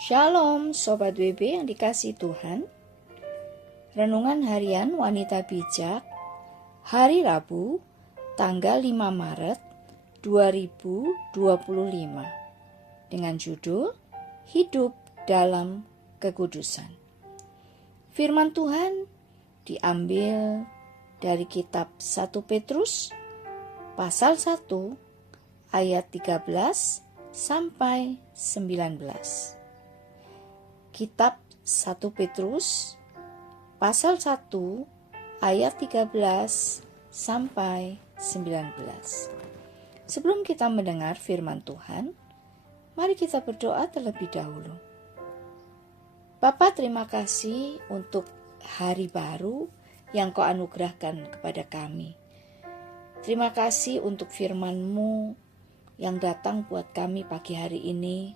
Shalom Sobat WB yang dikasihi Tuhan. Renungan Harian Wanita Bijak Hari Rabu tanggal 5 Maret 2025 dengan judul Hidup dalam Kekudusan. Firman Tuhan diambil dari kitab 1 Petrus pasal 1 ayat 13 sampai 19. Kitab 1 Petrus pasal 1 ayat 13 sampai 19. Sebelum kita mendengar firman Tuhan, mari kita berdoa terlebih dahulu. Bapa, terima kasih untuk hari baru yang Kau anugerahkan kepada kami. Terima kasih untuk firman-Mu yang datang buat kami pagi hari ini,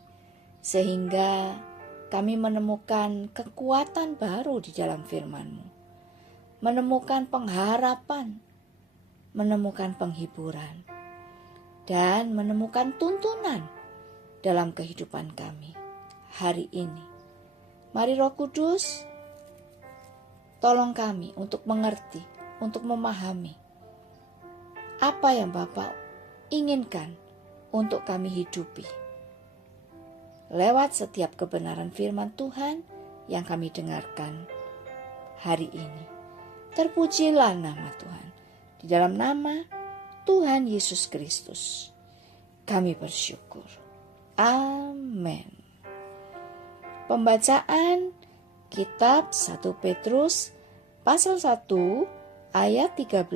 sehingga kami menemukan kekuatan baru di dalam firman-Mu, menemukan pengharapan, menemukan penghiburan, dan menemukan tuntunan dalam kehidupan kami hari ini. Mari Roh Kudus, tolong kami untuk mengerti, untuk memahami apa yang Bapa inginkan untuk kami hidupi lewat setiap kebenaran firman Tuhan yang kami dengarkan hari ini. Terpujilah nama Tuhan. Di dalam nama Tuhan Yesus Kristus kami bersyukur. Amin. Pembacaan kitab 1 Petrus pasal 1 ayat 13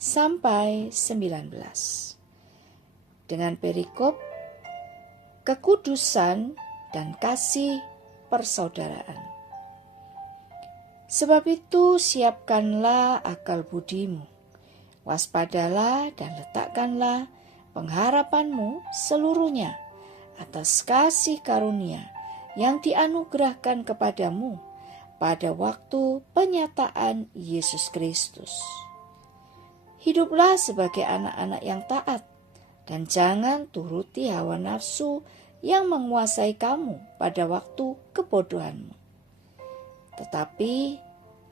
sampai 19. Dengan perikop kekudusan dan kasih persaudaraan. Sebab itu siapkanlah akal budimu, waspadalah dan letakkanlah pengharapanmu seluruhnya atas kasih karunia yang dianugerahkan kepadamu pada waktu penyataan Yesus Kristus. Hiduplah sebagai anak-anak yang taat, dan jangan turuti hawa nafsu yang menguasai kamu pada waktu kebodohanmu. Tetapi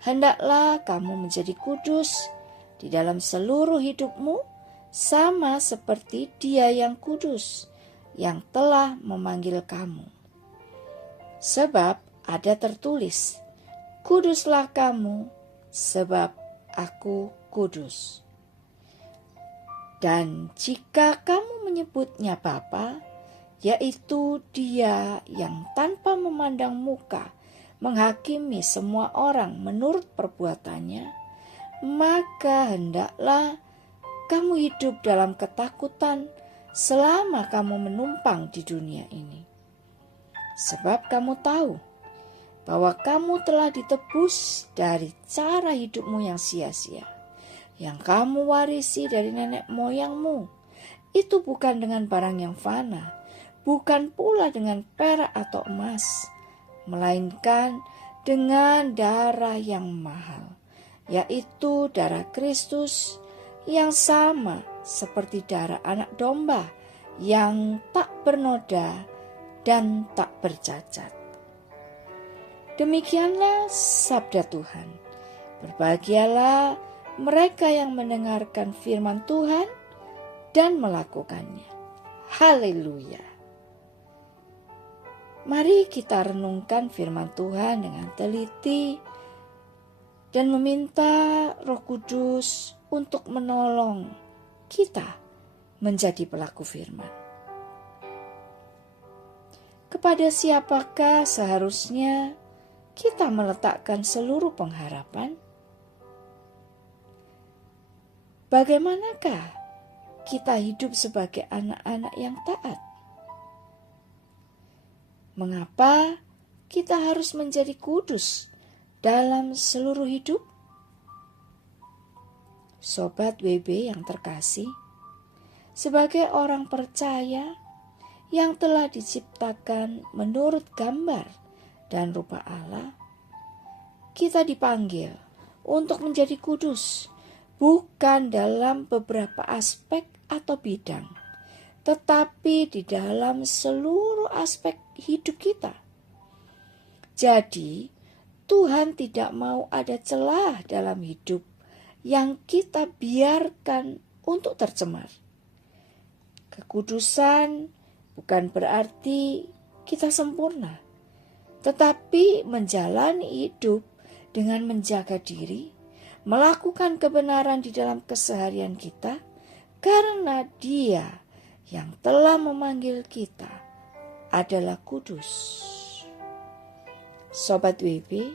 hendaklah kamu menjadi kudus di dalam seluruh hidupmu, sama seperti Dia yang kudus, yang telah memanggil kamu. Sebab ada tertulis, kuduslah kamu, sebab aku kudus. Dan jika kamu menyebutnya Bapa, yaitu Dia yang tanpa memandang muka menghakimi semua orang menurut perbuatannya, maka hendaklah kamu hidup dalam ketakutan selama kamu menumpang di dunia ini. Sebab kamu tahu bahwa kamu telah ditebus dari cara hidupmu yang sia-sia, yang kamu warisi dari nenek moyangmu. Itu bukan dengan barang yang fana, bukan pula dengan perak atau emas, melainkan dengan darah yang mahal, yaitu darah Kristus, yang sama seperti darah anak domba yang tak bernoda dan tak bercacat. Demikianlah sabda Tuhan. Berbahagialah mereka yang mendengarkan firman Tuhan dan melakukannya. Haleluya. Mari kita renungkan firman Tuhan dengan teliti dan meminta Roh Kudus untuk menolong kita menjadi pelaku firman. Kepada siapakah seharusnya kita meletakkan seluruh pengharapan? Bagaimanakah kita hidup sebagai anak-anak yang taat? Mengapa kita harus menjadi kudus dalam seluruh hidup? Sobat WB yang terkasih, sebagai orang percaya yang telah diciptakan menurut gambar dan rupa Allah, kita dipanggil untuk menjadi kudus, bukan dalam beberapa aspek atau bidang, tetapi di dalam seluruh seluruh aspek hidup kita. Jadi, Tuhan tidak mau ada celah dalam hidup yang kita biarkan untuk tercemar. Kekudusan bukan berarti kita sempurna, tetapi menjalani hidup dengan menjaga diri, melakukan kebenaran di dalam keseharian kita, karena Dia yang telah memanggil kita adalah kudus. Sobat WB,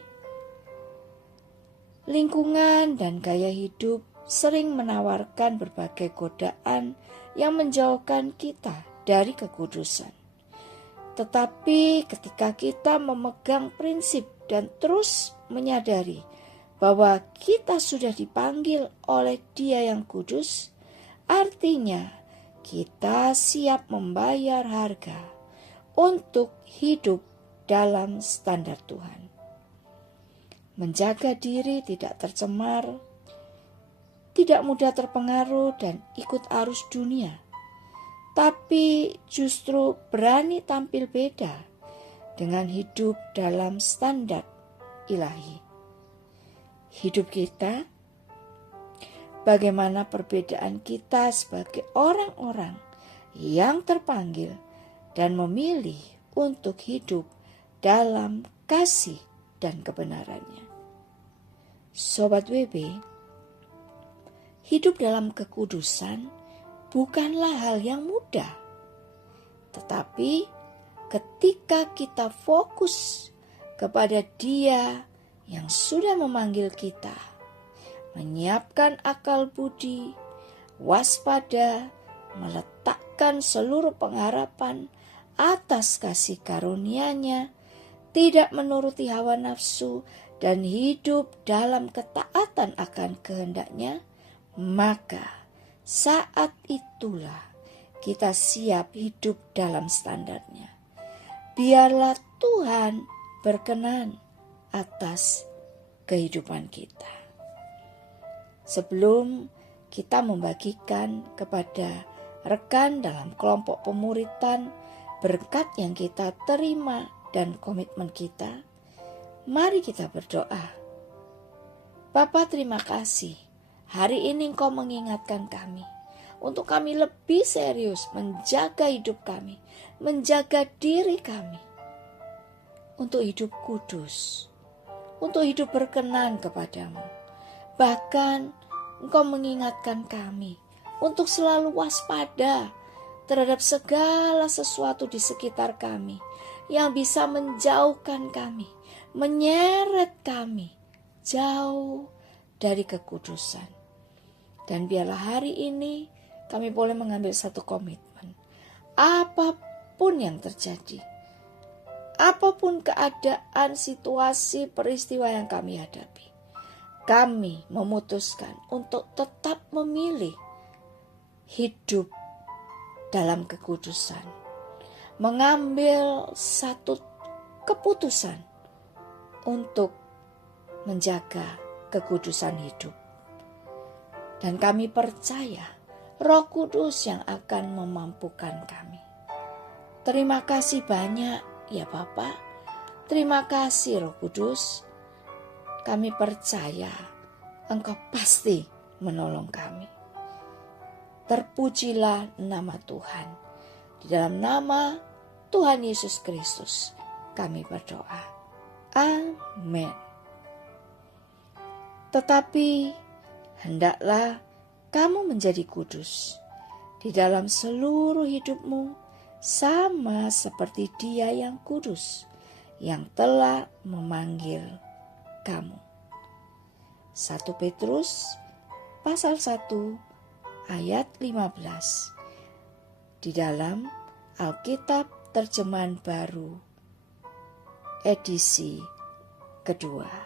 lingkungan dan gaya hidup sering menawarkan berbagai godaan yang menjauhkan kita dari kekudusan. Tetapi ketika kita memegang prinsip dan terus menyadari bahwa kita sudah dipanggil oleh Dia yang kudus, artinya kita siap membayar harga untuk hidup dalam standar Tuhan. Menjaga diri tidak tercemar, tidak mudah terpengaruh dan ikut arus dunia, tapi justru berani tampil beda dengan hidup dalam standar ilahi. Hidup kita, bagaimana perbedaan kita sebagai orang-orang yang terpanggil dan memilih untuk hidup dalam kasih dan kebenarannya. Sobat WB, hidup dalam kekudusan bukanlah hal yang mudah. Tetapi ketika kita fokus kepada Dia yang sudah memanggil kita, menyiapkan akal budi, waspada, meletakkan seluruh pengharapan atas kasih karunia-Nya, tidak menuruti hawa nafsu, dan hidup dalam ketaatan akan kehendak-Nya, maka saat itulah kita siap hidup dalam standar-Nya. Biarlah Tuhan berkenan atas kehidupan kita. Sebelum kita membagikan kepada rekan dalam kelompok pemuritan berkat yang kita terima dan komitmen kita, mari kita berdoa. Bapa, terima kasih. Hari ini Engkau mengingatkan kami untuk kami lebih serius menjaga hidup kami, menjaga diri kami, untuk hidup kudus, untuk hidup berkenan kepadamu. Bahkan Engkau mengingatkan kami untuk selalu waspada terhadap segala sesuatu di sekitar kami yang bisa menjauhkan kami, menyeret kami jauh dari kekudusan. Dan biarlah hari ini kami boleh mengambil satu komitmen. Apapun yang terjadi, apapun keadaan, situasi, peristiwa yang kami hadapi, kami memutuskan untuk tetap memilih hidup dalam kekudusan. Mengambil satu keputusan untuk menjaga kekudusan hidup. Dan kami percaya Roh Kudus yang akan memampukan kami. Terima kasih banyak ya Bapa. Terima kasih Roh Kudus. Kami percaya Engkau pasti menolong kami. Terpujilah nama Tuhan. Di dalam nama Tuhan Yesus Kristus kami berdoa. Amin. Tetapi hendaklah kamu menjadi kudus di dalam seluruh hidupmu, sama seperti Dia yang kudus, yang telah memanggil kamu. 1 Petrus pasal 1 ayat 15 di dalam Alkitab Terjemahan Baru edisi kedua.